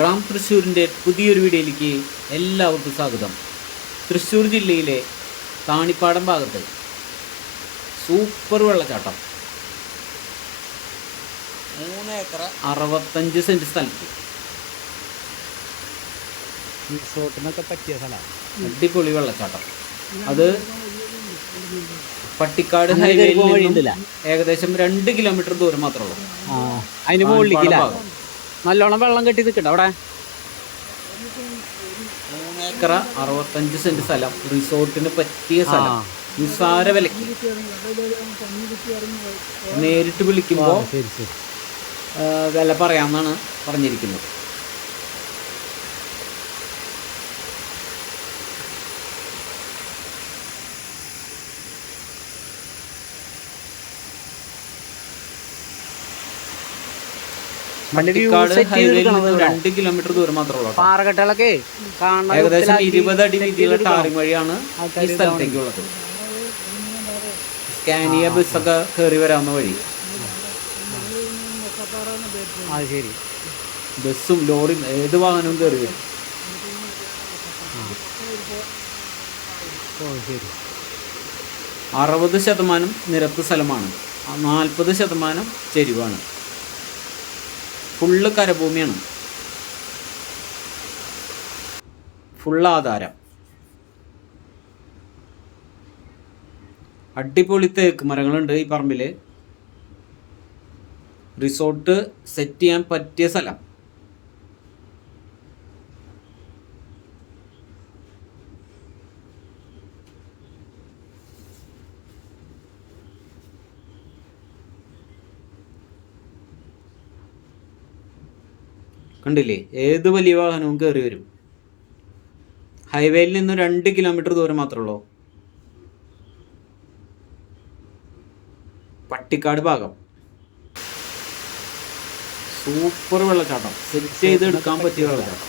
റാം തൃശ്ശൂരിൻ്റെ പുതിയൊരു വീഡിയോയിലേക്ക് എല്ലാവർക്കും സ്വാഗതം. തൃശ്ശൂർ ജില്ലയിലെ താണിപ്പാടം ഭാഗത്ത് സൂപ്പർ വെള്ളച്ചാട്ടം 3 ഏക്കർ 65 സെൻറ്റ് സ്ഥലത്ത് റിസോർട്ടിനൊക്കെ പറ്റിയ സ്ഥലമാണ്. അടിപൊളി വെള്ളച്ചാട്ടം. അത് പട്ടിക്കാട് ഹൈവേയിൽ നിന്നും ഏകദേശം 2 കിലോമീറ്റർ ദൂരം മാത്രമേ ഉള്ളൂ. അതിന് മുകളിലേക്കില്ല, നല്ലോണം വെള്ളം കെട്ടി നിൽക്കണ്ട അവിടെ. 3 ഏക്കർ 65 സെൻറ്റ് സ്ഥലം, റിസോർട്ടിന് പറ്റിയ സ്ഥലം. നിസ്സാര വിലയ്ക്ക് നേരിട്ട് വിളിക്കുമ്പോൾ വില പറയാമെന്നാണ് പറഞ്ഞിരിക്കുന്നത്. പട്ടിക്കാട് ഹൈവേയിൽ നിന്ന് 2 കിലോമീറ്റർ ദൂരം മാത്രമേ പാറകെട്ടുകളൊക്കെ ഏകദേശം 20 അടി വീതിയുള്ള ടാറിംഗ് വഴിയാണ് ഈ സ്ഥലത്തേക്കുള്ളത്. സ്കാനിയ ബസ്സൊക്കെ കയറി വരാവുന്ന വഴി. ബസ്സും ലോറിയും ഏത് വാഹനവും കയറി വരും. 60% നിരപ്പ് സ്ഥലമാണ്, 40% ചെരിവാണ്. ഫുള്ള് കരഭൂമിയാണ്, ഫുള്ള് ആധാരം. അടിപൊളി തേക്ക് മരങ്ങളുണ്ട് ഈ പറമ്പിൽ. റിസോർട്ട് സെറ്റ് ചെയ്യാൻ പറ്റിയ സ്ഥലം. കണ്ടില്ലേ, ഏത് വലിയ വാഹനവും കയറി വരും. ഹൈവേയിൽ നിന്ന് 2 കിലോമീറ്റർ ദൂരം മാത്രമേ ഉള്ളൂ. പട്ടിക്കാട് ഭാഗം സൂപ്പർ വെള്ളച്ചാട്ടം, സെറ്റ് ചെയ്ത് എടുക്കാൻ പറ്റിയ വെള്ളച്ചാട്ടം.